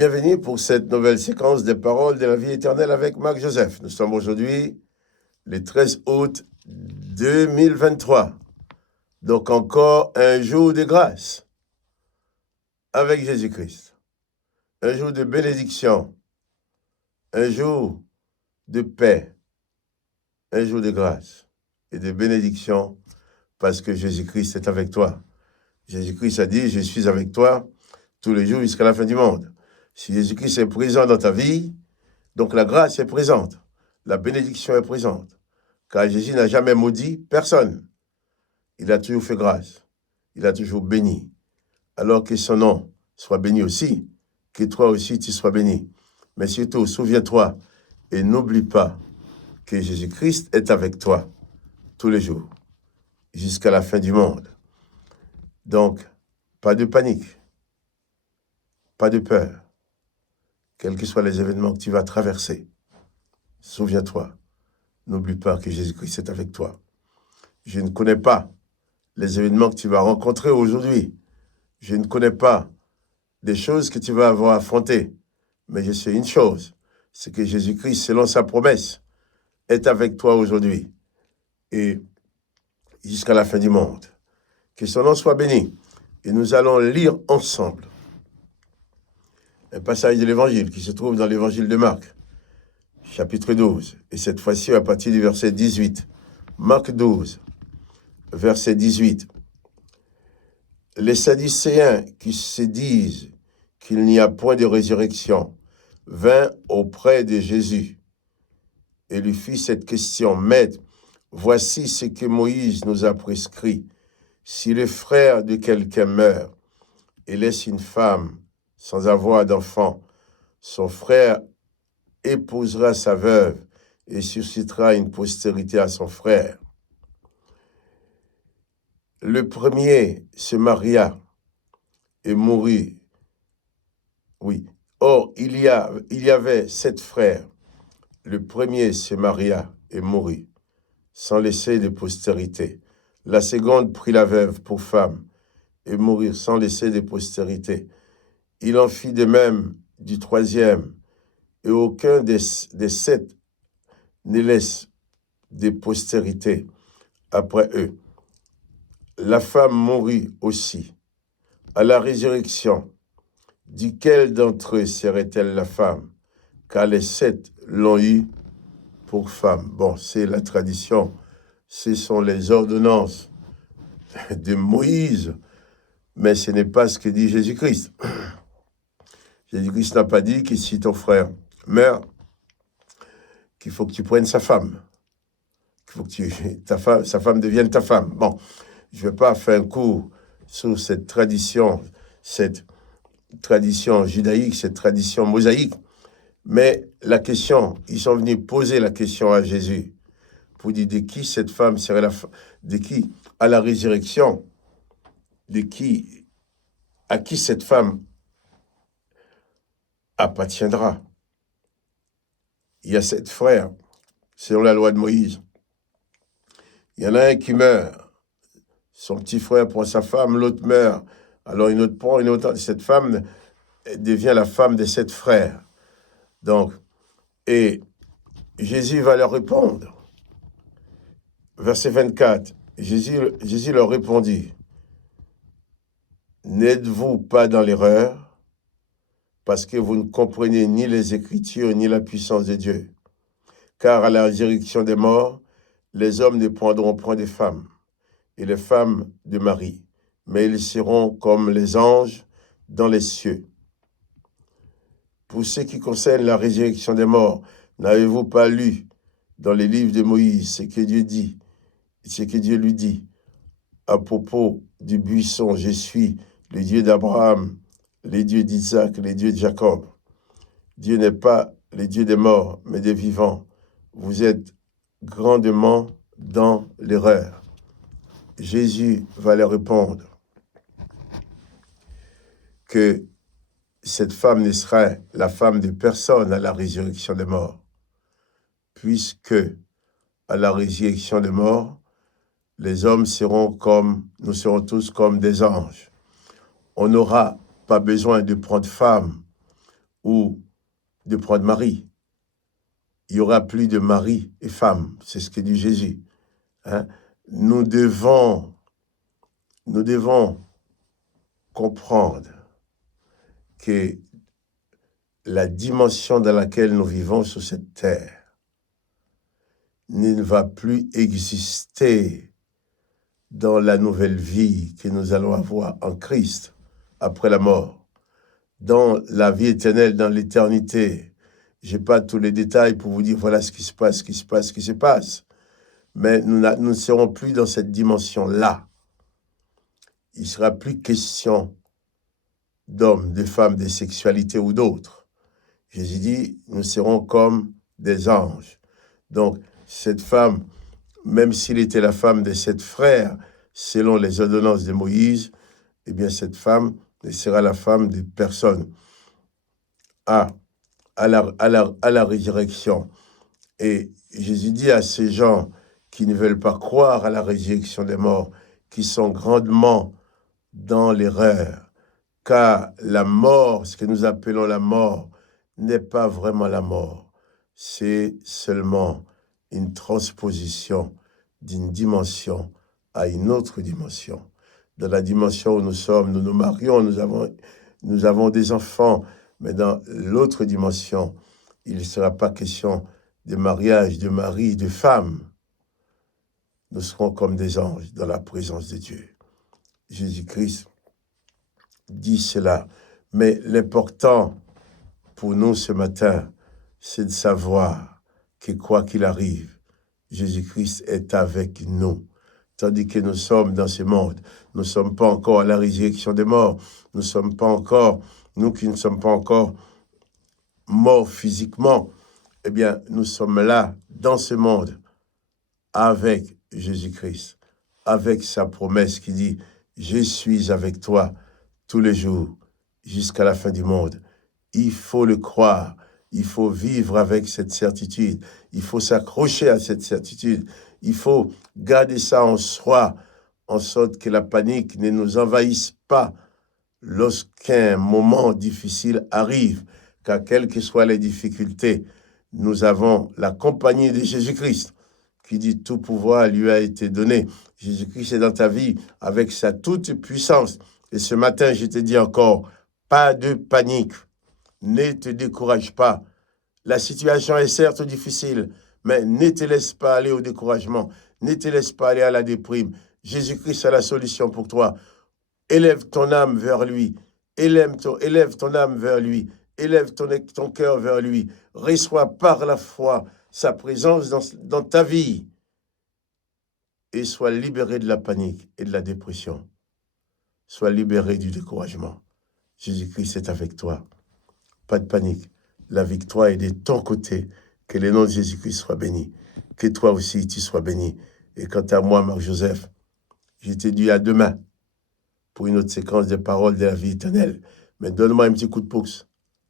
Bienvenue pour cette nouvelle séquence des paroles de la vie éternelle avec Marc Joseph. Nous sommes aujourd'hui le 13 août 2023. Donc encore un jour de grâce avec Jésus-Christ. Un jour de bénédiction. Un jour de paix. Un jour de grâce et de bénédiction parce que Jésus-Christ est avec toi. Jésus-Christ a dit, je suis avec toi tous les jours jusqu'à la fin du monde. Si Jésus-Christ est présent dans ta vie, donc la grâce est présente, la bénédiction est présente. Car Jésus n'a jamais maudit personne. Il a toujours fait grâce. Il a toujours béni. Alors que son nom soit béni aussi, que toi aussi tu sois béni. Mais surtout, souviens-toi et n'oublie pas que Jésus-Christ est avec toi tous les jours, jusqu'à la fin du monde. Donc, pas de panique, pas de peur. Quels que soient les événements que tu vas traverser, souviens-toi, n'oublie pas que Jésus-Christ est avec toi. Je ne connais pas les événements que tu vas rencontrer aujourd'hui. Je ne connais pas des choses que tu vas avoir affrontées. Mais je sais une chose, c'est que Jésus-Christ, selon sa promesse, est avec toi aujourd'hui et jusqu'à la fin du monde. Que son nom soit béni. Et nous allons lire ensemble un passage de l'Évangile qui se trouve dans l'Évangile de Marc, chapitre 12, et cette fois-ci à partir du verset 18. Marc 12, verset 18. Les Sadducéens qui se disent qu'il n'y a point de résurrection vinrent auprès de Jésus et lui fit cette question. Maître, voici ce que Moïse nous a prescrit. Si le frère de quelqu'un meurt et laisse une femme sans avoir d'enfant, son frère épousera sa veuve et suscitera une postérité à son frère. Le premier se maria et mourut. Oui. Or, il y avait 7 frères. Le premier se maria et mourut, sans laisser de postérité. La seconde prit la veuve pour femme et mourut sans laisser de postérité. Il en fit de même du troisième, et aucun des 7 ne laisse de postérité après eux. La femme mourut aussi. À la résurrection, duquel d'entre eux serait-elle la femme? Car les 7 l'ont eu pour femme. Bon, c'est la tradition. Ce sont les ordonnances de Moïse, mais ce n'est pas ce que dit Jésus-Christ. Jésus-Christ n'a pas dit que si ton frère meurt, qu'il faut que tu prennes sa femme, qu'il faut que sa femme devienne ta femme. Bon, je ne vais pas faire un cours sur cette tradition judaïque, cette tradition mosaïque, mais la question, ils sont venus poser la question à Jésus pour dire de qui cette femme serait de qui à la résurrection, à qui cette femme appartiendra. Il y a 7 frères, selon la loi de Moïse. Il y en a un qui meurt. Son petit frère prend sa femme, l'autre meurt. Alors une autre prend, une autre. Cette femme devient la femme des 7 frères. Donc, et Jésus va leur répondre. Verset 24, Jésus leur répondit, « N'êtes-vous pas dans l'erreur ? Parce que vous ne comprenez ni les Écritures, ni la puissance de Dieu. Car à la résurrection des morts, les hommes ne prendront point de femmes, et les femmes de mari, mais ils seront comme les anges dans les cieux. Pour ce qui concerne la résurrection des morts, n'avez-vous pas lu dans les livres de Moïse ce que Dieu lui dit à propos du buisson, je suis le Dieu d'Abraham, le Dieu d'Isaac, le Dieu de Jacob. Dieu n'est pas le Dieu des morts, mais des vivants. Vous êtes grandement dans l'erreur. » Jésus va leur répondre que cette femme ne serait la femme de personne à la résurrection des morts, puisque à la résurrection des morts, les hommes nous serons tous comme des anges. On n'aura pas besoin de prendre femme ou de prendre mari. Il n'y aura plus de mari et femme, c'est ce que dit Jésus. Hein? Nous devons comprendre que la dimension dans laquelle nous vivons sur cette terre ne va plus exister dans la nouvelle vie que nous allons avoir en Christ après la mort, dans la vie éternelle, dans l'éternité. Je n'ai pas tous les détails pour vous dire voilà ce qui se passe, mais nous ne serons plus dans cette dimension-là. Il ne sera plus question d'hommes, de femmes, de sexualité ou d'autres. Jésus dit, nous serons comme des anges. Donc, cette femme, même s'il était la femme de 7 frères, selon les ordonnances de Moïse, eh bien, cette femme sera la femme de personne à la résurrection. Et Jésus dit à ces gens qui ne veulent pas croire à la résurrection des morts, qui sont grandement dans l'erreur, car la mort, ce que nous appelons la mort, n'est pas vraiment la mort. C'est seulement une transposition d'une dimension à une autre dimension. Dans la dimension où nous sommes, nous nous marions, nous avons des enfants, mais dans l'autre dimension, il ne sera pas question de mariage, de mari, de femme. Nous serons comme des anges dans la présence de Dieu. Jésus-Christ dit cela. Mais l'important pour nous ce matin, c'est de savoir que quoi qu'il arrive, Jésus-Christ est avec nous. Tandis que nous sommes dans ce monde, nous ne sommes pas encore à la résurrection des morts, nous qui ne sommes pas encore morts physiquement, eh bien, nous sommes là, dans ce monde, avec Jésus-Christ, avec sa promesse qui dit « Je suis avec toi tous les jours, jusqu'à la fin du monde ». Il faut le croire, il faut vivre avec cette certitude, il faut s'accrocher à cette certitude, il faut garder ça en soi, en sorte que la panique ne nous envahisse pas lorsqu'un moment difficile arrive, car quelles que soient les difficultés, nous avons la compagnie de Jésus-Christ, qui dit tout pouvoir lui a été donné. Jésus-Christ est dans ta vie avec sa toute puissance. Et ce matin, je te dis encore, pas de panique. Ne te décourage pas. La situation est certes difficile, mais ne te laisse pas aller au découragement. Ne te laisse pas aller à la déprime. Jésus-Christ a la solution pour toi. Élève ton âme vers lui. Élève ton âme vers lui. Élève ton cœur vers lui. Reçois par la foi sa présence dans ta vie. Et sois libéré de la panique et de la dépression. Sois libéré du découragement. Jésus-Christ est avec toi. Pas de panique. La victoire est de ton côté. Que le nom de Jésus-Christ soit béni. Que toi aussi, tu sois béni. Et quant à moi, Marc-Joseph, je te dis à demain pour une autre séquence de paroles de la vie éternelle. Mais donne-moi un petit coup de pouce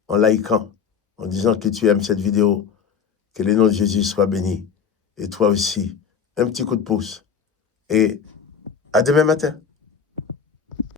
en likant, en disant que tu aimes cette vidéo. Que le nom de Jésus soit béni. Et toi aussi, un petit coup de pouce. Et à demain matin.